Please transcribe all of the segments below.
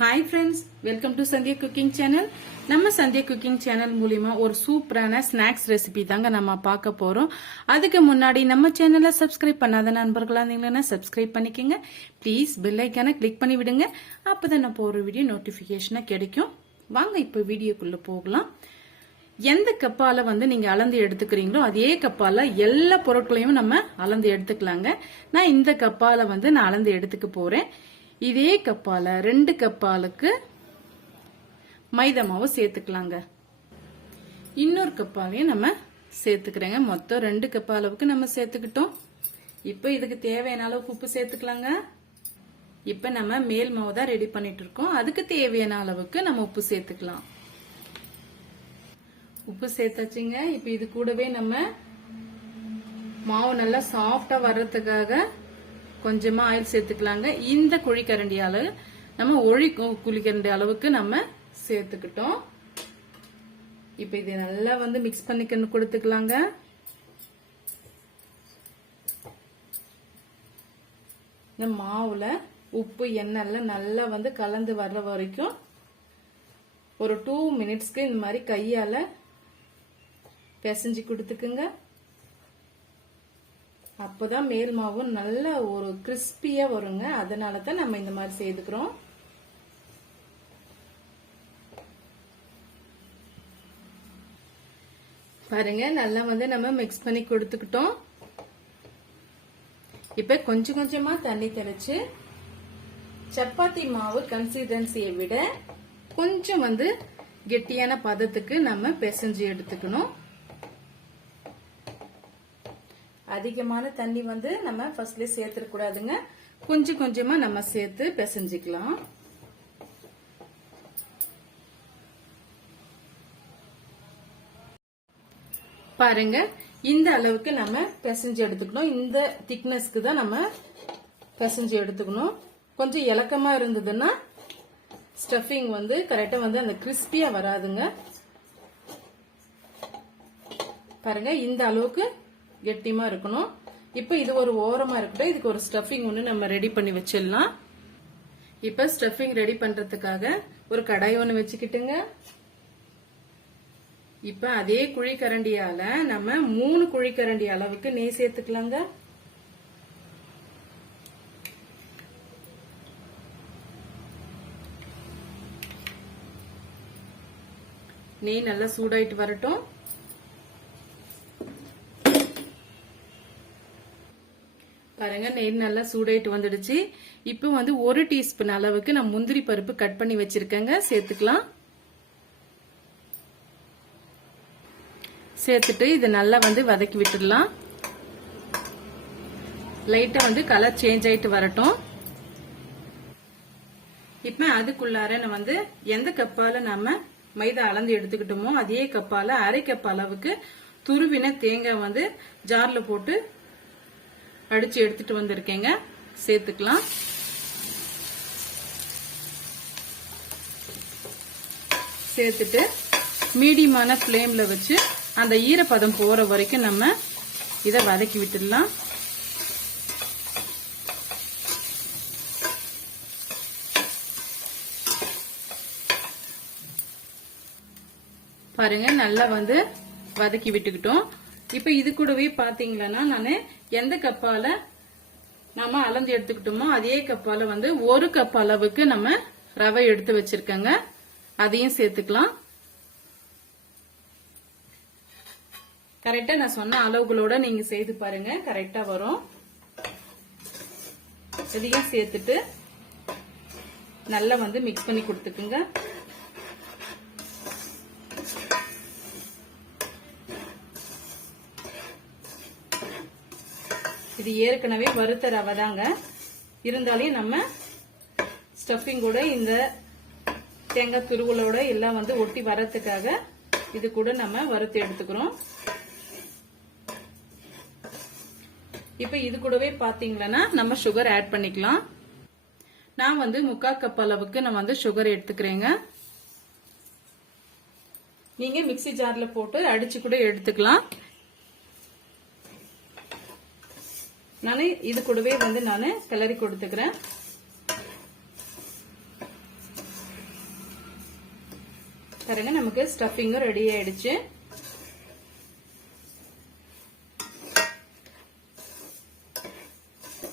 Hi friends welcome to Sandhya cooking channel நம்ம Sandhya cooking channel மூலிமா ஒரு சூப்பரான ஸ்நாக்ஸ் ரெசிபி தாங்க நம்ம பார்க்க போறோம். அதுக்கு முன்னாடி நம்ம சேனலை சப்ஸ்கிரைப் பண்ணாத நண்பர்களாக இருந்தீங்கன்னா சப்ஸ்கிரைப் பண்ணிக்கோங்க. ப்ளீஸ் பில்லைக்கான கிளிக் பண்ணி விடுங்க. அப்பதான் நான் போகிற வீடியோ நோட்டிஃபிகேஷனாக கிடைக்கும். வாங்க இப்போ வீடியோக்குள்ளே போகலாம். எந்த கப்பால வந்து நீங்க அளந்து எடுத்துக்கிறீங்களோ அதே கப்பால எல்லா பொருட்களையும் நம்ம அளந்து எடுத்துக்கலாங்க. நான் இந்த கப்பால வந்து நான் அளந்து எடுத்துக்க போறேன். இதே கப்பால ரெண்டு கப்பாலுக்கு மைதா மாவு சேர்த்துக்கலாங்க. இன்னொரு கப்பாலையும் நம்ம சேர்த்துக்கிறேங்க. மொத்தம் ரெண்டு கப் அளவுக்கு நம்ம சேர்த்துக்கிட்டோம். இப்போ இதுக்கு தேவையான அளவுக்கு உப்பு சேர்த்துக்கலாங்க. இப்போ நம்ம மேல் மாவு தான் ரெடி பண்ணிட்டு இருக்கோம். அதுக்கு தேவையான அளவுக்கு நம்ம உப்பு சேர்த்துக்கலாம். உப்பு சேர்த்தாச்சுங்க. இப்போ இது கூடவே நம்ம மாவு நல்லா சாஃப்டா வர்றதுக்காக கொஞ்சமா ஆயில் சேர்த்துக்கலாங்க. இந்த குழிக்கரண்டி அளவு நம்ம ஒழி குழிக்கரண்டி அளவுக்கு நம்ம சேர்த்துக்கிட்டோம். இப்போ இதை நல்லா வந்து மிக்ஸ் பண்ணிக்கணும் கொடுத்துக்கலாங்க. இந்த மாவுல உப்பு எண்ணெய்ல நல்லா வந்து கலந்து வர்ற வரைக்கும் ஒரு டூ மினிட்ஸ்க்கு இந்த மாதிரி கையால பிசைஞ்சு கொடுத்துக்குங்க. அப்போதான் மேல் மாவும் நல்ல ஒரு கிறிஸ்பியா வருங்க. அதனால தான் நம்ம இந்த மாதிரி செய்துக்கிறோம். பாருங்க நல்லா வந்து நம்ம மிக்ஸ் பண்ணி கொடுத்துக்கிட்டோம். இப்ப கொஞ்சம் கொஞ்சமா தண்ணி தெளிச்சு சப்பாத்தி மாவு கன்சிஸ்டன்சியை விட கொஞ்சம் வந்து கெட்டியான பதத்துக்கு நம்ம பிசைஞ்சு எடுத்துக்கணும். அதிகமான தண்ணி வந்து நம்ம ஃபர்ஸ்ட்ல சேர்த்துட கூடாதுங்க. கொஞ்சம் கொஞ்சமா நம்ம சேர்த்து பிசைஞ்சுக்கலாம். பாருங்க இந்த அளவுக்கு நம்ம பிசைஞ்சு எடுத்துக்கணும். இந்த திக்னஸ்க்கு தான் நம்ம பிசைஞ்சு எடுத்துக்கணும். கொஞ்சம் இலக்கமா இருந்ததுன்னா ஸ்டஃபிங் வந்து கரெக்டா வந்து அந்த கிறிஸ்பியா வராதுங்க. பாருங்க இந்த அளவுக்கு கெட்டிமா இருக்கணும். இப்போ இது ஒரு ஓரமா இருக்கட்டும். இதுக்கு ஒரு ஸ்டஃபிங் ஒன்று நம்ம ரெடி பண்ணி வச்சிடலாம். இப்போ ஸ்டஃபிங் ரெடி பண்றதுக்காக ஒரு கடாய் ஒன்று வச்சுக்கிட்டுங்க. இப்ப அதே குழிக்கரண்டியால நம்ம மூணு குழிக்கரண்டி அளவுக்கு நெய் சேர்த்துக்கலாங்க. நெய் நல்லா சூடாயிட்டு வரட்டும். பாருங்க நெய் நல்லா சூடாயிட்டு வந்துடுச்சு. இப்போ வந்து ஒரு டீஸ்பூன் அளவுக்கு நான் முந்திரி பருப்பு கட் பண்ணி வச்சிருக்கேங்க. சேர்த்துக்கலாம். சேர்த்துட்டு இதை நல்லா வந்து வதக்கி விட்டுடலாம். லைட்டா வந்து கலர் சேஞ்ச் ஆயிட்டு வரட்டும். இப்ப அதுக்குள்ளார நான் வந்து எந்த கப்பால நம்ம மைதா அளந்து எடுத்துக்கிட்டோமோ அதே கப்பால அரை கப் அளவுக்கு துருவின தேங்காய் வந்து ஜார்ல போட்டு அடித்து எடுத்துட்டு வந்திருக்கேங்க. சேர்த்துக்கலாம். சேர்த்துட்டு மீடியமான ஃப்ளேமில் வச்சு அந்த ஈரப்பதம் போற வரைக்கும் நம்ம இதை வதக்கி விட்டுடலாம். பாருங்க நல்லா வந்து வதக்கி விட்டுக்கிட்டோம். இப்போ இது கூடவே பார்த்தீங்கன்னா நான் எந்த கப்பால நாம அளந்து எடுத்துக்கிட்டோமோ அதே கப்பால வந்து ஒரு கப் அளவுக்கு நம்ம ரவை எடுத்து வச்சிருக்கேங்க. அதையும் சேர்த்துக்கலாம். கரெக்டா நான் சொன்ன அளவுகளோட நீங்க செய்து பாருங்க. கரெக்டா வரும். இதையும் சேர்த்துட்டு நல்லா வந்து மிக்ஸ் பண்ணி கொடுத்துக்குங்க. இது ஏற்கனவே வறுத்த ரவை தாங்க. இருந்தாலையும் நம்ம ஸ்டஃபிங் கூட இந்த தேங்காய் துருவலோட எல்லாம் வந்து ஒட்டி வரத்துக்காக இது கூட நம்ம வறுத்து எடுத்துக்கிறோம். இப்ப இது கூடவே பாத்தீங்கன்னா நம்ம சுகர் ஆட் பண்ணிக்கலாம். நான் வந்து முக்கா கப் அளவுக்கு நான் வந்து சுகர் எடுத்துக்கிறேங்க. நீங்க மிக்சி ஜார்ல போட்டு அடிச்சு கூட எடுத்துக்கலாம். நான் இது கூடவே வந்து நான் கிளறி கொடுத்துக்கிறேன். பாருங்க நமக்கு ஸ்டஃபிங்கும் ரெடி ஆயிடுச்சு.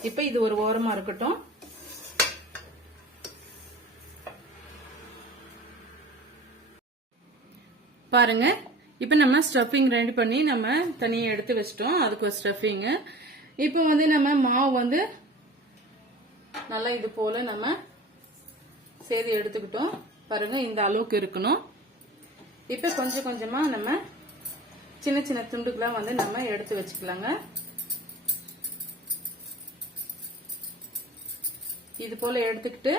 இப்ப இது ஒரு ஓரமா இருக்கட்டும். பாருங்க இப்ப நம்ம ஸ்டஃபிங் ரெடி பண்ணி நம்ம தனியாக எடுத்து வச்சிட்டோம். அதுக்கு ஒரு ஸ்டஃபிங்கு இப்போ வந்து நம்ம மாவு வந்து நல்லா இது போல நம்ம செய்து எடுத்துக்கிட்டோம். பாருங்க இந்த அளவுக்கு இருக்கணும். இப்போ கொஞ்சம் கொஞ்சமா நம்ம சின்ன சின்ன துண்டுக்கெல்லாம் வந்து நம்ம எடுத்து வச்சுக்கலாங்க. இது போல எடுத்துக்கிட்டு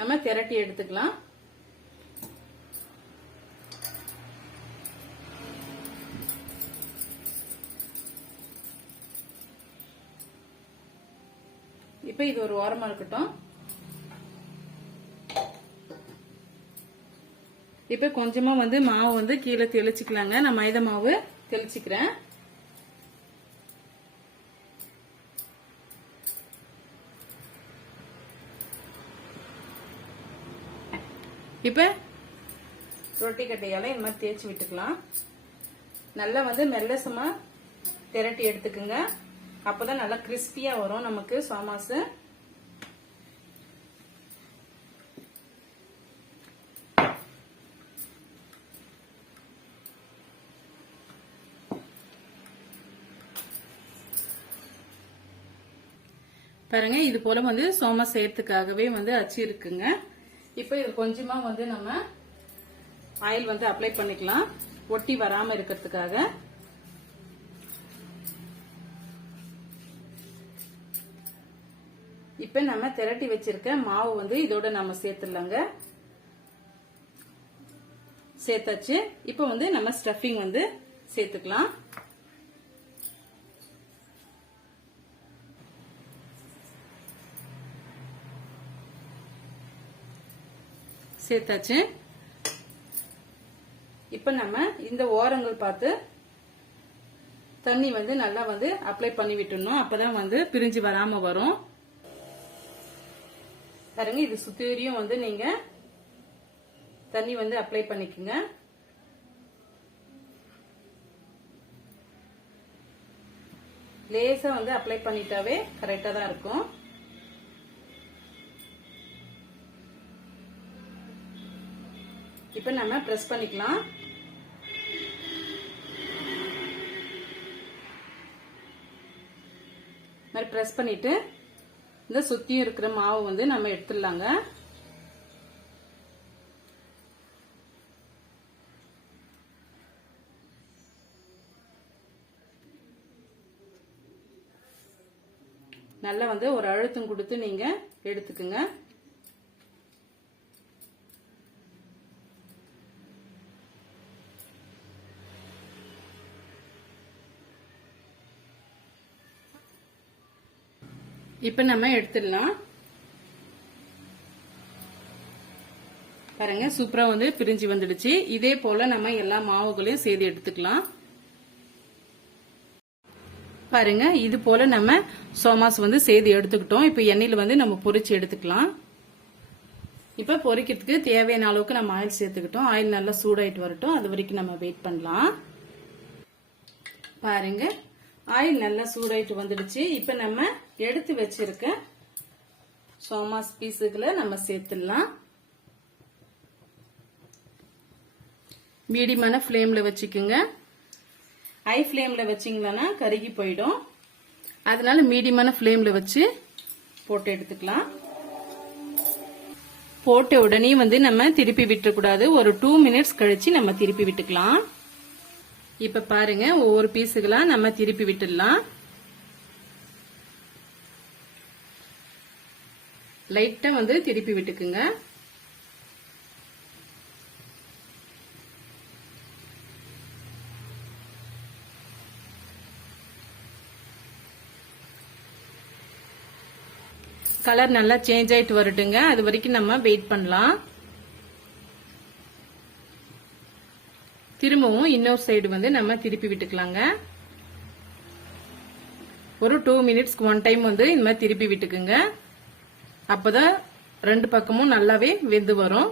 நம்ம திரட்டி எடுத்துக்கலாம். இப்ப இது ஒரு ஓரமா இருக்கட்டும். இப்ப கொஞ்சமா வந்து மாவு வந்து கீழே தெளிச்சுக்கலாங்க. நான் மைதா மாவு தெளிச்சுக்கிறேன். இப்ப ரொட்டி கட்டையால இந்த மாதிரி தேய்ச்சி விட்டுக்கலாம். நல்லா வந்து மெல்லசமா திரட்டி எடுத்துக்குங்க. அப்பதான் நல்லா கிறிஸ்பியா வரும் நமக்கு சோமாஸ் பாருங்க இது போல வந்து சோமா செய்யறதுக்காகவே வந்து அச்சு இருக்குங்க. இப்போ இது கொஞ்சமா வந்து நம்ம ஆயில் வந்து அப்ளை பண்ணிக்கலாம். ஒட்டி வராம இருக்கிறதுக்காக. இப்ப நம்ம திரட்டி வச்சிருக்க மாவு வந்து இதோட நம்ம சேர்த்துடலாங்க. சேர்த்தாச்சு. இப்ப வந்து நம்ம ஸ்டஃபிங் வந்து சேர்த்துக்கலாம். சேர்த்தாச்சு. இப்ப நம்ம இந்த ஓரங்கள் பார்த்து தண்ணி வந்து நல்லா வந்து அப்ளை பண்ணி விட்டுணும் அப்பதான் வந்து பிரிஞ்சு வராம வரும். பாருங்க இது சுத்திரியும் வந்து நீங்க தண்ணி வந்து அப்ளை பண்ணிக்கோங்க. லேசா வந்து அப்ளை பண்ணிட்டாவே கரெக்டா தான் இருக்கும். இப்ப நம்ம பிரஸ் பண்ணிக்கலாம். மாதிரி பிரஸ் பண்ணிட்டு இந்த சுத்தியும் இருக்கிற மாவு வந்து நம்ம எடுத்துடலாங்க. நல்லா வந்து ஒரு அழுத்தம் கொடுத்து நீங்க எடுத்துக்குங்க. இப்ப நம்ம எடுத்துடலாம். பாருங்க சூப்பரா வந்து பிரிஞ்சு வந்துடுச்சு. இதே போல நம்ம எல்லா மாவுகளையும் சேர்த்து எடுத்துக்கலாம். பாருங்க இது போல நம்ம சோமாஸ் வந்து சேர்த்து எடுத்துக்கிட்டோம். இப்ப எண்ணெயில வந்து நம்ம பொரிச்சு எடுத்துக்கலாம். இப்ப பொரிக்கிறதுக்கு தேவையான அளவுக்கு நம்ம ஆயில் சேர்த்துக்கிட்டோம். ஆயில் நல்லா சூடாயிட்டு வரட்டும். அது வரைக்கும் நம்ம வெயிட் பண்ணலாம். பாருங்க ஆயில் நல்லா சூடாயிட்டு வந்துடுச்சு. இப்ப நம்ம எடுத்து வச்சிருக்க சோமாஸ் பீஸுகளை நம்ம சேர்த்துடலாம். மீடியமான ஃப்ளேம்ல வச்சுக்கோங்க. ஹை ஃப்ளேம்ல வச்சிங்களன்னா கருகி போயிடும். அதனால மீடியமான ஃப்ளேம்ல வச்சு போட்டு எடுத்துக்கலாம். போட்ட உடனே வந்து நம்ம திருப்பி விட்டுறக்கூடாது. ஒரு டூ மினிட்ஸ் கழிச்சு நம்ம திருப்பி விட்டுக்கலாம். இப்ப பாருங்க ஒவ்வொரு பீஸுகளா நம்ம திருப்பி விட்டுடலாம். லைட்டாக வந்து திருப்பி விட்டுக்குங்க. கலர் நல்லா சேஞ்ச் ஆயிட்டு வரட்டுங்க. அது வரைக்கும் நம்ம வெயிட் பண்ணலாம். திரும்பவும் இன்னொரு சைடு வந்து நம்ம திருப்பி விட்டுக்கலாங்க. ஒரு டூ மினிட்ஸ்க்கு ஒன் டைம் வந்து இந்த மாதிரி திருப்பி விட்டுக்குங்க. அப்பதான் ரெண்டு பக்கமும் நல்லாவே வெந்து வரும்.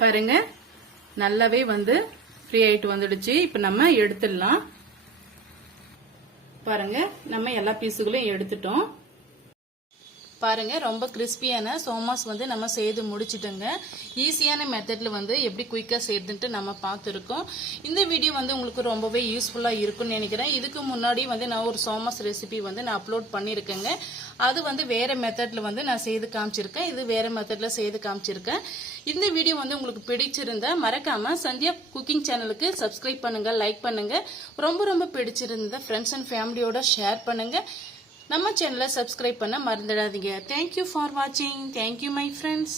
பாருங்க நல்லாவே வந்து ஃப்ரீ ஆயிட்டு வந்துடுச்சு. இப்ப நம்ம எடுத்துடலாம். பாருங்க நம்ம எல்லா பீஸுகளையும் எடுத்துட்டோம். பாருங்கள் ரொம்ப கிறிஸ்பியான சோமாஸ் வந்து நம்ம செய்து முடிச்சுட்டோங்க. ஈஸியான மெத்தடில் வந்து எப்படி குயிக்காக செய்யுதுன்ட்டு நம்ம பார்த்துருக்கோம். இந்த வீடியோ வந்து உங்களுக்கு ரொம்பவே யூஸ்ஃபுல்லாக இருக்கும்னு நினைக்கிறேன். இதுக்கு முன்னாடி வந்து நான் ஒரு சோமாஸ் ரெசிபி வந்து நான் அப்லோட் பண்ணியிருக்கேங்க. அது வந்து வேறு மெத்தடில் வந்து நான் செய்து காமிச்சிருக்கேன். இது வேறு மெத்தடில் செய்து காமிச்சிருக்கேன். இந்த வீடியோ வந்து உங்களுக்கு பிடிச்சிருந்தா மறக்காமல் சந்தியா குக்கிங் சேனலுக்கு சப்ஸ்கிரைப் பண்ணுங்க லைக் பண்ணுங்கள் ரொம்ப ரொம்ப பிடிச்சிருந்தா ஃப்ரெண்ட்ஸ் அண்ட் ஃபேமிலியோட ஷேர் பண்ணுங்கள் நம்ம சேனலை சப்ஸ்கிரைப் பண்ண மறந்துடாதீங்க. தேங்க்யூ ஃபார் வாட்சிங் தேங்க்யூ மை ஃப்ரெண்ட்ஸ்